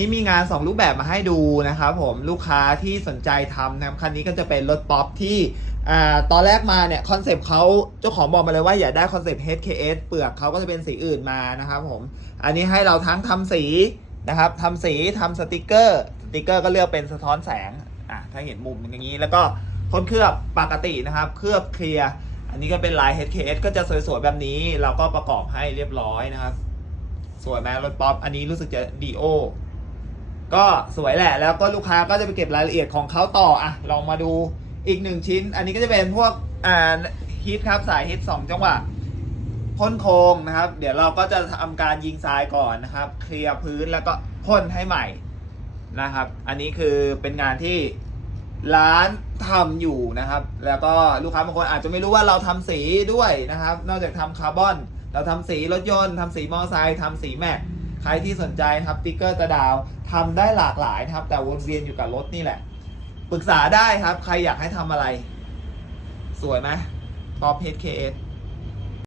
นี่มีงาน2รูปแบบมาให้ดูนะครับผมลูกค้าที่สนใจทำนะครับคันนี้ก็จะเป็นรถป๊อปที่อ่าตอนแรกมาเนี่ยคอนเซปต์เขาเจ้าของบอกมาเลยว่าอยากได้คอนเซปต์ HKS เปลือกเขาก็จะเป็นสีอื่นมานะครับผมอันนี้ให้เราทั้งทำสีนะครับทำสีทำสติกเกอร์สติกเกอร์ก็เลือกเป็นสะท้อนแสงอะถ้าเห็นมุมอย่างนี้ แล้วก็พ่นเคลือบปกตินะครับ เคลือบเคลียร์อันนี้ก็เป็นลาย HKS ก็จะสวยๆแบบนี้ เราก็ประกอบให้เรียบร้อยนะครับสวยไหมรถป๊อปอันนี้รู้สึกจะดีโอ ก็สวยแหละ แล้วก็ลูกค้าก็จะไปเก็บรายละเอียดของเขาต่ออะลองมาดูอีกหนึ่งชิ้น อันนี้ก็จะเป็นพวกอ่าฮิตครับสายฮิตสองจังหวะพ่นโครงนะครับ เดี๋ยวเราก็จะทำการยิงทรายก่อนนะครับ เคลียร์พื้นแล้วก็พ่นให้ใหม่นะครับ อันนี้คือเป็นงานที่ร้านทำอยู่นะครับ แล้วก็ลูกค้าบางคนอาจจะไม่รู้ว่าเราทำสีด้วยนะครับ นอกจากทำคาร์บอน เราทำสีรถยนต์ทำสีมอเตอร์ไซค์ทำสีแม็ก ใครที่สนใจนะครับติ๊กเกอร์ตะดาวทำได้หลากหลายนะครับ แต่วนเวียนอยู่กับรถนี่แหละ ปรึกษาได้ครับ ใครอยากให้ทำอะไร สวยไหมป๊อป HKS